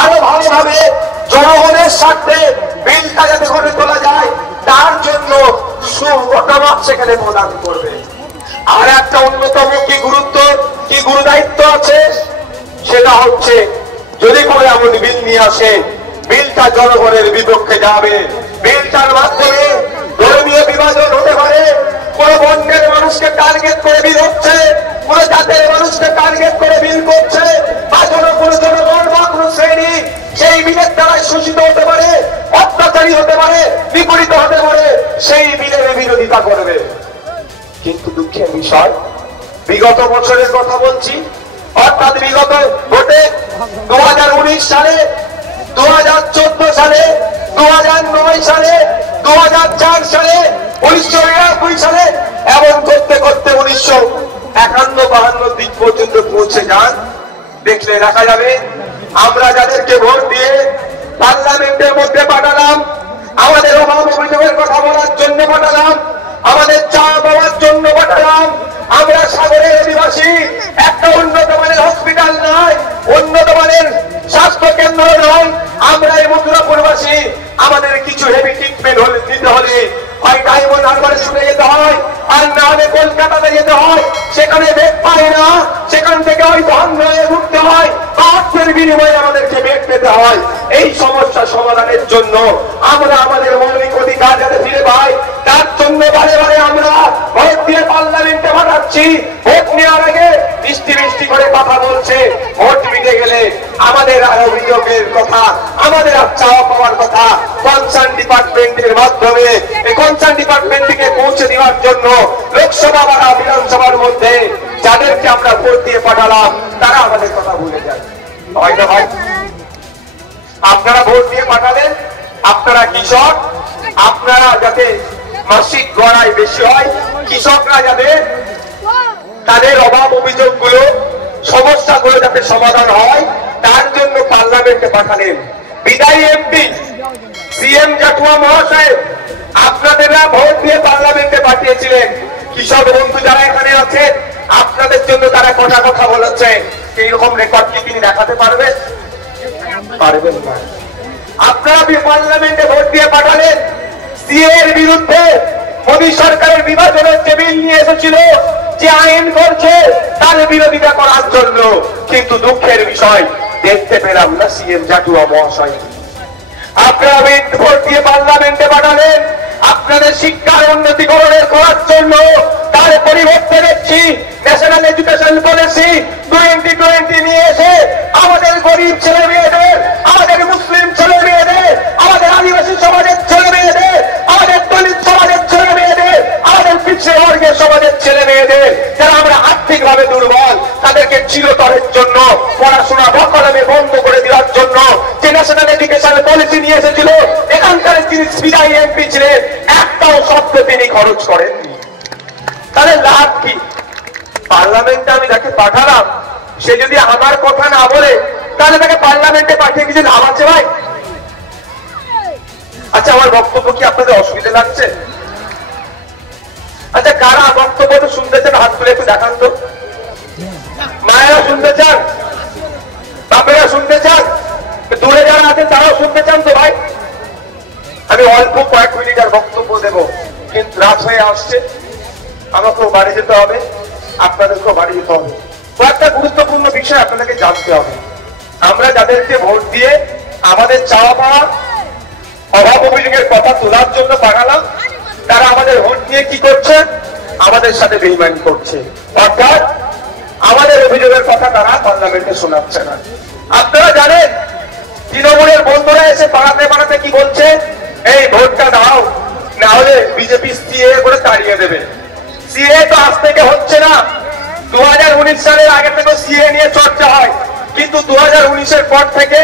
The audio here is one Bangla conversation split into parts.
আরো ভালোভাবে জনগণের স্বার্থে বিলটা যাতে করে তোলা যায় তার জন্য সুমতামত সেখানে প্রদান করবে। আর একটা অন্যতম কি গুরুদায়িত্ব আছে, সেটা হচ্ছে যদি করে এমন বিল নিয়ে আসে, বিলটা জনগণের বিপক্ষে যাবে। বিলটার মাধ্যমে ধর্মীয় বিভাজন হতে পারে, কোন বর্ণের মানুষকে টার্গেট করে বিল হচ্ছে, কোন জাতের মানুষকে টার্গেট করে বিল করছে, বা কোন জনগণ বা কোন শ্রেণী সেই বিলের দ্বারা শোষিত হতে পারে, অত্যাচারী হতে পারে, বিপরীত হতে পারে, সেই বিলের বিরোধিতা করবে। কিন্তু দুঃখের বিষয়, বিগত বছরের কথা বলছি, অর্থাৎ বিগত ভোটে 2019 সালে, 2014 সালে, 2009 সালে, 2004 সালে, 1999 সালে, এমন করতে করতে 1951-52 দিক পর্যন্ত পৌঁছে যান। দেখলে দেখা যাবে আমরা যাদেরকে ভোট দিয়ে পার্লামেন্টের মধ্যে পাঠালাম, আমাদের অভাব অভিযোগের কথা বলার জন্য পাঠালাম, আমাদের চা পাওয়ার জন্য পাঠালাম, আমরা সাগরের অধিবাসী, একটা উন্নত মানের হসপিটাল নয়, উন্নত মানের স্বাস্থ্য কেন্দ্র নয়, আমরা এই মথুরাপুরবাসী, আমাদের কিছু হেভি ট্রিটমেন্ট দিতে হলে হয় ডায়মন্ড হারবারে ছুটে যেতে হয়, আর না হলে কলকাতাতে যেতে হয়, সেখানে বেড পাই না, সেখান থেকে হয়তো অন্যায় ঘুরতে হয়, অর্থের বিনিময়ে আমাদেরকে বেড পেতে হয়। এই সমস্যা সমাধানের জন্য আমরা আমাদের মৌলিক অধিকার যাতে ফিরে পাই, তার জন্য বারে বারে আমরা ভোট দিয়ে পার্লামেন্টে পাঠাচ্ছি। ভোট নেওয়ার আগে মিষ্টি মিষ্টি করে কথা বলছে, ভোট মিটে গেলে আমাদের অভিযোগের কথা, আমাদের চাওয়া পাওয়ার কথা কনসার্ন ডিপার্টমেন্টের মাধ্যমে এই কনসার্ন ডিপার্টমেন্টকে পৌঁছে দেওয়ার জন্য লোকসভা বা বিধানসভার মধ্যে যাদেরকে আমরা ভোট দিয়ে পাঠালাম তারা আমাদের কথা ভুলে যায়। হয়তো ভাই আপনারা ভোট দিয়ে পাঠালেন, আপনারা কৃষক, আপনারা যাতে মাসিক গড়াই বেশি হয়, কৃষকরা যাতে তাদের অভাব অভিযোগগুলো সমস্যাগুলো যাতে সমাধান হয় তার জন্য পার্লামেন্টে পাঠালেন। বিদায়ী এমপি সিএম জাটুয়া মহাশয় আপনাদেরা ভোট দিয়ে পার্লামেন্টে পাঠিয়েছিলেন। কৃষক বন্ধু যারা এখানে আছেন আপনাদের জন্য তারা কথা বলেছে, এইরকম রেকর্ড কি তিনি দেখাতে পারবেন? পারবেন না। আপনারা পার্লামেন্টে ভোট দিয়ে পাঠালেন সিএ এর বিরুদ্ধে, মোদী সরকারের বিভাজনের যে বিল নিয়ে এসেছিল, যে আইন করছে তার বিরোধিতা করার জন্য, কিন্তু দুঃখের বিষয় দেখতে পেলাম না সিএম জাটুয়া মহাশয়। আপনারা ভোট দিয়ে পার্লামেন্টে পাঠালেন আপনাদের শিক্ষার উন্নতিকরণের করার জন্য, তার পরিবর্তে দেখছি ন্যাশনাল এডুকেশন পলিসি 2020 নিয়ে এসে আমাদের গরিব ছেলে মেয়েদের, আমাদের মুসলিম ছেলে মেয়েদের, আমাদের আদিবাসী সমাজের ছেলে মেয়েদের, আমাদের দলিত সমাজের ছেলে মেয়েদের, আমাদের পিছিয়ে বর্গের সমাজের ছেলে মেয়েদের, যারা আমরা আর্থিকভাবে দুর্বল, তাদেরকে চিরতরের জন্য পড়াশোনা বকলমে বন্ধ করে দেওয়ার জন্য যে ন্যাশনাল এডুকেশন পলিসি নিয়ে এসেছিল, এখানকার যিনি বিদায়ী এমপি ছিলেন একটাও শব্দ তিনি খরচ করেননি। তাহলে লাভ কি? পার্লামেন্টে আমি যাকে পাঠালাম সে যদি আমার কথা না বলে তাহলে তাকে পার্লামেন্টে পাঠিয়ে কিছু লাভ আছে ভাই? আচ্ছা, আমার বক্তব্য কি আপনাদের অসুবিধা লাগছে? আচ্ছা, কারা বক্তব্য তো শুনতে চান হাত তুলে একটু দেখান তো। মায়েরা শুনতে চান, বাপেরা শুনতে চান, দূরে যারা আছেন তারাও শুনতে চান তো ভাই? আমি অল্প কয়েক মিনিট আর বক্তব্য দেব, কিন্তু রাত হয়ে আসছে, আমাকেও বাড়ি যেতে হবে, আপনাদেরকেও বাড়ি যেতে হবে। কয়েকটা গুরুত্বপূর্ণ বিষয় আপনাদেরকে জানতে হবে। আমরা যাদেরকে ভোট দিয়ে আমাদের চাওয়া পাওয়া অভাব অভিযোগের কথা তোলার জন্য পাঠালাম, তারা আমাদের ভোট নিয়ে কি করছে? আমাদের সাথে বেইমানি করছে, অর্থাৎ আমাদের অভিযোগের কথা তারা পার্লামেন্টে শোনাচ্ছে না। আপনারা জানেন তৃণমূলের বন্ধুরা এসে পাড়াতে কি বলছে? এই ভোটটা দাও, না হলে বিজেপি সিএ করে তাড়িয়ে দেবে। সিএ তো আজ থেকে হচ্ছে না, 2019 সালের আগে থেকে সিএ নিয়ে চর্চা হয়, কিন্তু 2019-এর পর থেকে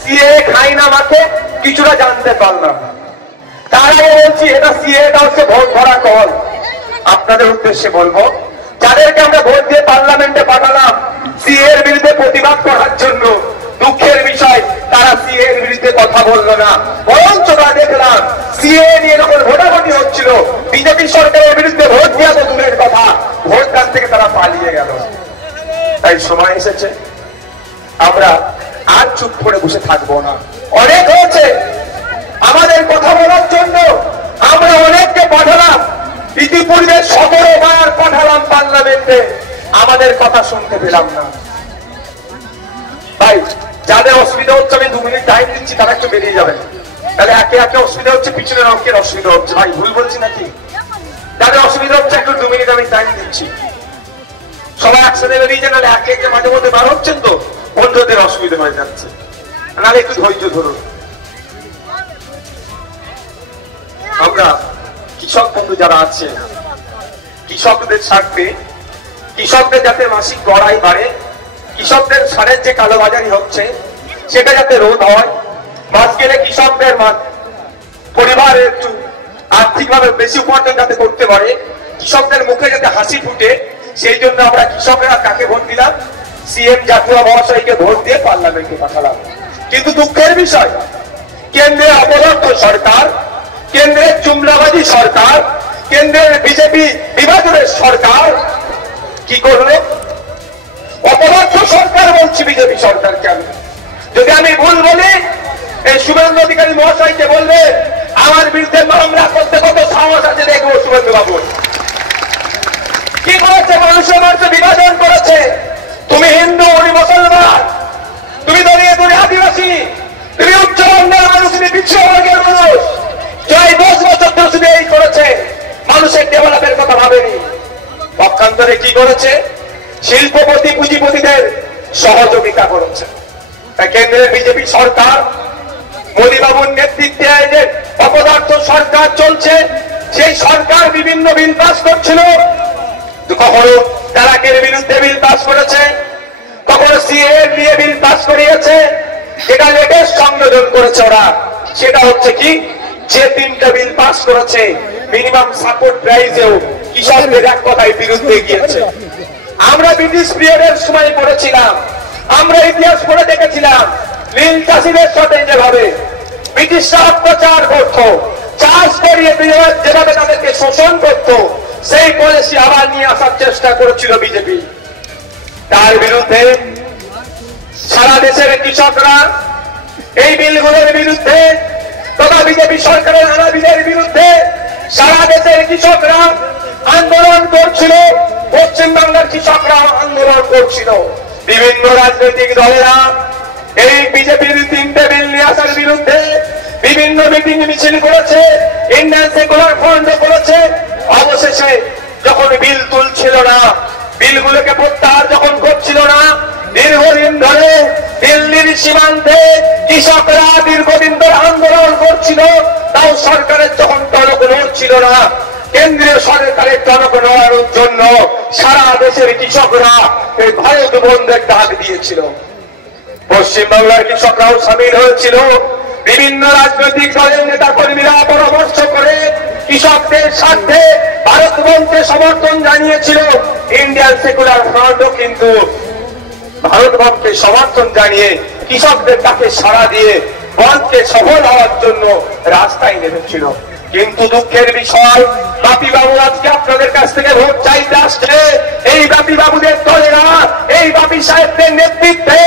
সিএ খাই না মাকে কিছুটা জানতে পারলাম। তার আগে বলছি এটা সিএটা হচ্ছে ভোট ভরা কল। আপনাদের উদ্দেশ্যে বলবো, যাদেরকে আমরা ভোট দিয়ে পার্লামেন্টে পাঠালাম সিএ এর বিরুদ্ধে প্রতিবাদ করার জন্য, দুঃখের বিষয় তারা সিএ এর বিরুদ্ধে কথা বললো না, বরঞ্চ তারা দেখলাম সিএ নিয়ে যখন ভোটাভুটি হচ্ছিল বিজেপি সরকারের বিরুদ্ধে ভোট দেওয়া তো দূরের কথা, ভোট দান থেকে তারা পালিয়ে গেল। তাই সময় এসেছে আমরা আর চুপ করে বসে থাকবো না। অনেক হয়েছে আমাদের কথা বলার জন্য, আমরা অনেককে পাঠালাম, ইতিপূর্বে 17 বার পাঠালাম পার্লামেন্টে, আমাদের কথা শুনতে পেলাম না। ভাই যাদের অসুবিধা হচ্ছে আমি 2 মিনিট টাইম দিচ্ছি, তারা একটু বেরিয়ে যাবেন। তাহলে একে একে অসুবিধা হচ্ছে, পিছনের অঙ্কের অসুবিধা হচ্ছে। ভাই ভুল বলছি নাকি? যাদের অসুবিধা হচ্ছে একটু 2 মিনিট আমি টাইম দিচ্ছি, সবাই একসাথে বেরিয়ে যান। নাহলে একে একে মাঝে মধ্যে বার হচ্ছেন তো অন্যদের অসুবিধা হয়ে যাচ্ছে, নাহলে একটু ধৈর্য ধরুন। আমরা কৃষক বন্ধু যারা আছে, কৃষকদের স্বার্থে, কৃষকদের যাতে মাসিক গড়াই বাড়ে, কৃষকদের সারের যে কালোবাজারি হচ্ছে সেটা যাতে রোধ হয়, মাস গেলে কৃষকদের পরিবারের একটু আর্থিকভাবে বেশি উপার্জন যাতে করতে পারে, কৃষকদের মুখে যাতে হাসি ফুটে, সেই জন্য আমরা কৃষকরা কাকে ভোট দিলাম? সিএম জাতীয় মহাশয়কে ভোট দিয়ে পার্লামেন্টে পাঠালাম। কিন্তু দুঃখের বিষয়, কেন্দ্রের অপদার্থ সরকার, কেন্দ্রের জুমলাবাদী সরকার, কেন্দ্রের বিজেপি বিভাজনের সরকার কি করলো? অপদার্থ সরকার বলছি বিজেপি সরকারকে। আমি যদি আমি ভুল বলি, এই শুভেন্দু অধিকারী মহাশয়কে বলবে আমার বিরুদ্ধে মামলা করতে কত সাহস আছে দেখবো। শুভেন্দু বাবু কি করেছে? মানুষের মানুষে বিভাজন করেছে। তুমি হিন্দু, উনি মুসলমান, তুমি দলীয় তুমি আদিবাসী, তুমি উচ্চবর্ণের মানুষ, তুমি পিছিয়ে বর্গের মানুষ। প্রায় 10 বছর ধরে শুধু এই করেছে, মানুষের ডেভেলপের কথা ভাবেনি। পক্ষান্তরে কি করেছে? শিল্পপতি পুঁজিপতিদের সহযোগিতা করেছে। কেন্দ্রের বিজেপি সরকার, মোদী বাবুর নেতৃত্বে যে অপদার্থ সরকার চলছে, সেই সরকার বিভিন্ন বিল পাস করছিল। কখনো তালাকের বিরুদ্ধে বিল পাস করেছে, কখনো সিএ নিয়ে বিল পাস করিয়েছে। এটা লেটেস্ট সংযোজন করেছে ওরা, সেটা হচ্ছে কি, যে 3টা বিল পাস করেছে মিনিমাম সাপোর্ট প্রাইসেও কৃষকদের এক কথায় বিরুদ্ধে গিয়েছে। আমরা ব্রিটিশ পিরিয়ডের সময় পড়েছিলাম, আমরা ইতিহাস পড়ে দেখেছিলাম নীল চাষীদের সাথে যেভাবে ব্রিটিশরা অত্যাচার করত, চাষ করিয়ে যেভাবে তাদেরকে শোষণ করত, সেই পলিসি আবার নিয়ে আসার চেষ্টা করেছিল বিজেপি। তার বিরুদ্ধে সারা দেশের কৃষকরা এই বিলগুলোর বিরুদ্ধে তথা বিজেপি সরকারের নানা বিলের বিরুদ্ধে সারা দেশের কৃষকরা আন্দোলন করছিল। পশ্চিমবাংলার কৃষকরা আন্দোলন করছিল। বিভিন্ন রাজনৈতিক দলেরা এই বিজেপির 3টে বিল নিয়ে আসার বিরুদ্ধে বিভিন্ন মিটিং মিছিল করেছে, ইন্ডিয়ান সেকুলার ফ্রন্ট করেছে। অবশেষে যখন বিল তুলছিল না, বিলগুলোকে প্রত্যাহার যখন করছিল না, দীর্ঘদিন ধরে দিল্লির সীমান্তে কৃষকরা দীর্ঘদিন ধরে আন্দোলন করছিল, তাও সরকারের যখন টনক নড়ছিল না, কেন্দ্রীয় সরকারের টনক নড়ানোর জন্য সারা দেশের কৃষকরা এই ভারত বন্ধের ডাক দিয়েছিল। পশ্চিমবাংলার কৃষকরাও সামিল হয়েছিল। বিভিন্ন রাজনৈতিক দলের নেতা কর্মীরা পরামর্শ করে কৃষকদের স্বার্থে ভারত বন্ধকে সমর্থন জানিয়েছিল। ইন্ডিয়ান সেকুলার ফ্রন্টও কিন্তু ভারত বন্ধকে সমর্থন জানিয়ে কৃষকদের ডাকে সাড়া দিয়ে বন্ধকে সফল হওয়ার জন্য রাস্তায় নেমেছিল। কিন্তু দুঃখের বিষয়, বাপি বাবু আজকে আপনাদের কাছ থেকে ভোট চাইতে আসছে। এই বাপি বাবুদের দলেরা, এই বাপি সাহেবদের নেতৃত্বে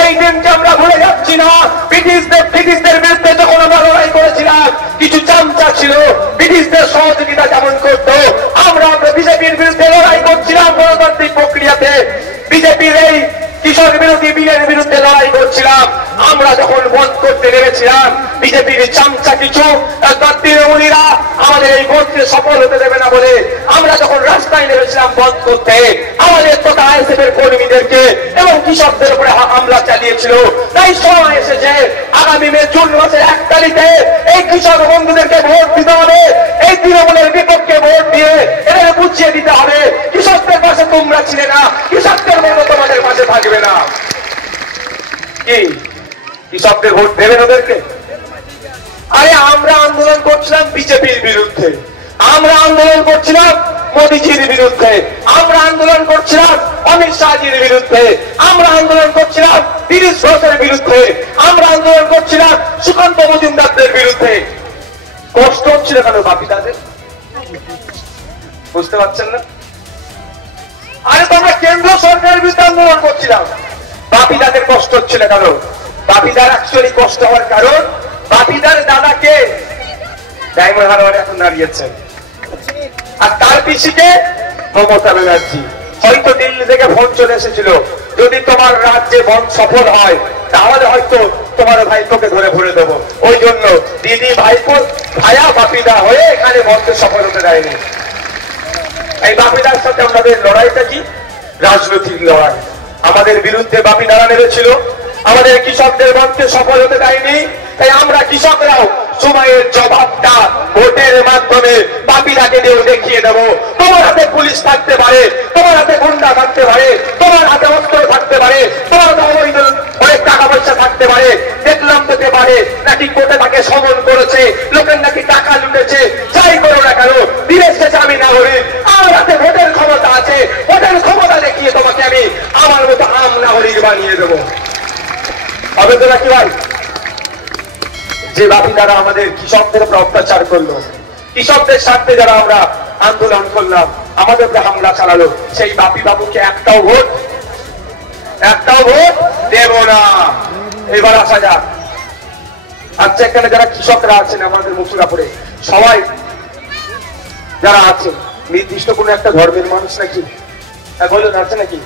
ওই দিনকে আমরা ভুলে যাচ্ছি না। ব্রিটিশদের বিরুদ্ধে যখন আমরা লড়াই করেছিলাম, কিছু চামচা ছিল ব্রিটিশদের সহযোগিতা যেমন করতো, আমরা বিজেপির বিরুদ্ধে লড়াই করছিলাম গণতান্ত্রিক প্রক্রিয়াতে। বিজেপির এই কৃষক বিরোধী বিলের বিরুদ্ধে লড়াই করছিলাম। আমরা যখন বন্ধ করতে নেমেছিলাম, বিজেপির চামচা কিছু তৃণমূলীরা আমাদের এই বন্ধকে সফল হতে দেবে না বলে আমরা যখন রাস্তায় নেমেছিলাম বন্ধ করতে, আমাদের তথা আইএসএফ এর কর্মীদেরকে এবং কৃষকদের উপরে হামলা চালিয়েছিল। তাই সময় এসেছে আগামী জুন মাসের 1 তারিখে এই কৃষক বন্ধুদেরকে ভোট দিতে হবে। এই তৃণমূলের বিপক্ষে ভোট দিয়ে এদের বুঝিয়ে দিতে হবে কৃষকদের পাশে তোমরা ছিলে না, কৃষকদের মতো তোমাদের পাশে থাকবে না। কি কৃষকদের ভোট দেবেন ওদেরকে? আরে আমরা আন্দোলন করছিলাম বিজেপির বিরুদ্ধে, আমরা আন্দোলন করছিলাম মোদীজির বিরুদ্ধে, আমরা আন্দোলন করছিলাম অমিত শাহজির বিরুদ্ধে, আমরা আন্দোলন করছিলাম 30 ঘোষের বিরুদ্ধে, আমরা আন্দোলন করছিলাম সুকান্ত মজুমদারদের বিরুদ্ধে। কষ্ট হচ্ছিল কেন বাপি তাদের? বুঝতে পারছেন না? আরে তো আমরা কেন্দ্র সরকারের বিরুদ্ধে আন্দোলন করছিলাম, বাপি তাদের কষ্ট হচ্ছিল কেন? বাপিদার অ্যাকচুয়ালি কষ্ট হওয়ার কারণ বাপিদার দাদাকে ডায়মন্ড হারবারে এখন দাঁড়িয়েছে, আর তার পিছিয়ে মমতা ব্যানার্জি। হয়তো দিল্লি থেকে ফোন চলে এসেছিল, যদি তোমার রাজ্যে বন্ধ সফল হয় তাহলে হয়তো তোমার ভাইপোকে ধরে ভরে দেবো। ওই জন্য দিদি ভাইপো ভাইয়া বাপিদা হয়ে এখানে বন্ধে সফল হতে দেয়নি। এই বাপিদার সাথে আমাদের লড়াইটা কি? রাজনৈতিক লড়াই। আমাদের বিরুদ্ধে বাপিদারা নেমেছিল, আমাদের কৃষকদের মধ্যে সফল হতে দেয়নি। তাই আমরা কৃষকরাও সময়ের জবাবটা ভোটের মাধ্যমে বাপিদাকে দিয়েও দেখিয়ে দেবো। তোমার হাতে পুলিশ থাকতে পারে, তোমার হাতে গুন্ডা থাকতে পারে, তোমার হাতে অস্ত্র থাকতে পারে, তোমার অনেক টাকা পয়সা থাকতে পারে, দেখলাম হতে পারে নাকি কোর্টে তাকে সমন করেছে, লোকের নাকি টাকা লুটেছে, যাই করো না কেন দিনের শেষে আমি নাগরিক, আমার হাতে ভোটের ক্ষমতা আছে। ভোটের ক্ষমতা দেখিয়ে তোমাকে আমি আমার মতো আম নাগরিক বানিয়ে দেবো। হবে তো নাকি ভাই? যে বাপিদারা আমাদের কৃষকদের উপর অত্যাচার করলো, কৃষকদের স্বার্থে যারা আমরা আন্দোলন করলাম, আমাদের উপরে হামলা চালালো, সেই বাপি বাবুকে একটাও ভোট দেব না। এবার আসা যাক, আচ্ছা এখানে যারা কৃষকরা আছেন আমাদের মথুরাপুরে, সবাই যারা আছেন নির্দিষ্ট কোন একটা ধর্মের মানুষ নাকি? বলুন, আছে নাকি?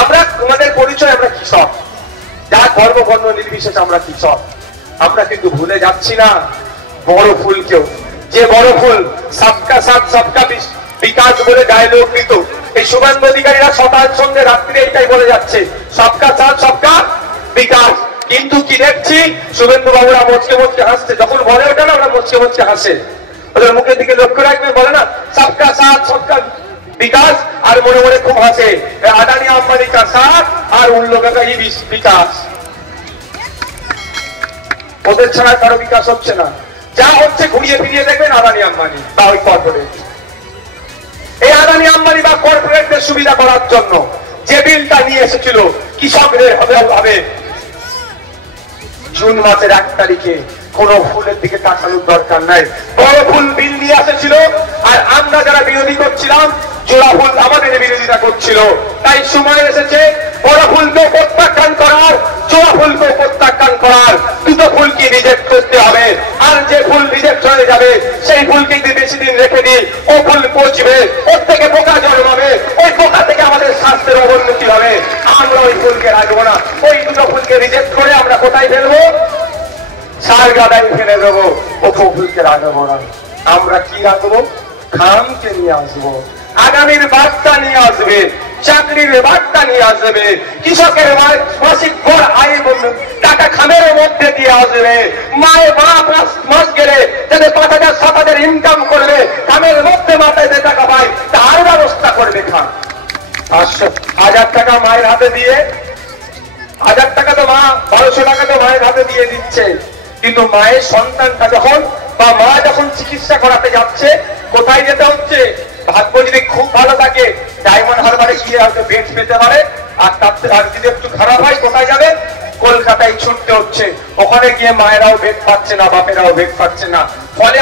আমরা আমাদের পরিচয়, আমরা কৃষক, যার ধর্ম বর্ণ নির্বিশেষে আমরা কৃষক। আমরা কিন্তু ভুলে যাচ্ছি না বড় ফুলকেও, যে বড় ফুল সবকা সাথ সবকা বিকাশ বলে ডায়লগ দিত, এই শুভেন্দু অধিকারীরা সবার সঙ্গে রাত্রে এইটাই বলে যাচ্ছে, সবকা সাথ সবকা বিকাশ। কিন্তু কি দেখছি, শুভেন্দু বাবুরা মুচকে মুচকে হাসছে, যখন বলে ওটা না ওরা মুচকে মুচকে হাসে, ওদের মুখের দিকে লক্ষ্য রাখবে, বলে না সবকা সাথ সবকা বিকাশ, আর মনে মনে খুব হাসে আদানি আম্বানি কা সাথ আর উন লোগোं का ही বিকাশ। ওদের ছাড়া কারো বিকাশ হচ্ছে না, যা হচ্ছে ঘুরিয়ে ফিরিয়ে দেখবেন আদানি আম্বানি বা ওই কর্পোরেট। এই আদানি আম্বানি বা কর্পোরেটদের সুবিধা করার জন্য যে বিলটা নিয়ে এসেছিল কৃষকদের হবে জুন মাসের 1 তারিখে, কোন ফুলের দিকে তাকানোর দরকার নাই, বড় ফুল বিল নিয়ে এসেছিল। আর আমরা যারা বিরোধী করছিলাম, জোড়া ফুল আমাদের বিরোধিতা করছিল। তাই সময় এসেছে বড় ফুলকে প্রত্যাখ্যান করার, জোড়া ফুলকে প্রত্যাখ্যান করার, দুটো ফুলকে রিজেক্ট করতে হবে। আর যে ফুল রিজেক্ট হয়ে যাবে সেই ফুলকে যদি বেশি দিন রেখে দিই, ও ফুল পচবে, ওর থেকে পোকা জন্মাবে, ওই পোকা থেকে আমাদের স্বাস্থ্যের অবনতি হবে। আমরা ওই ফুলকে রাখবো না, ওই দুটো ফুলকে রিজেক্ট করে আমরা কোথায় ফেলবো? সার গাদাই ফেলে দেবো, ও ফুলকে রাখবো না। আমরা কি রাখবো? খামকে নিয়ে আসবো, আগামীর বার্তা নিয়ে আসবে, চাকরির বার্তা নিয়ে আসবে, কৃষকের মাসিক গড় আয় টাকা খামের মধ্যে দিয়ে আসবে, মায়ের মাস গেলে যাতে 5,000-7,000 ইনকাম করবে, খামের মধ্যে মাথায় যে টাকা পায় তার ব্যবস্থা করবে। খান 500,000 টাকা মায়ের হাতে দিয়ে, 1000 টাকা তো মা, 1200 টাকা তো মায়ের হাতে দিয়ে দিচ্ছে, কিন্তু মায়ের সন্তানটা যখন বা মা যখন চিকিৎসা করাতে যাচ্ছে, কোথায় যেতে হচ্ছে? ভাগ্য যদি খুব ভালো থাকে ডায়মন্ড হারবারে গিয়ে হয়তো বেড পেতে পারে, আর তার যদি একটু খারাপ হয় কোথায় যাবে? কলকাতায় ছুটতে হচ্ছে। ওখানে গিয়ে মায়েরাও বেড পাচ্ছে না, বাপেরাও বেড পাচ্ছে না, ফলে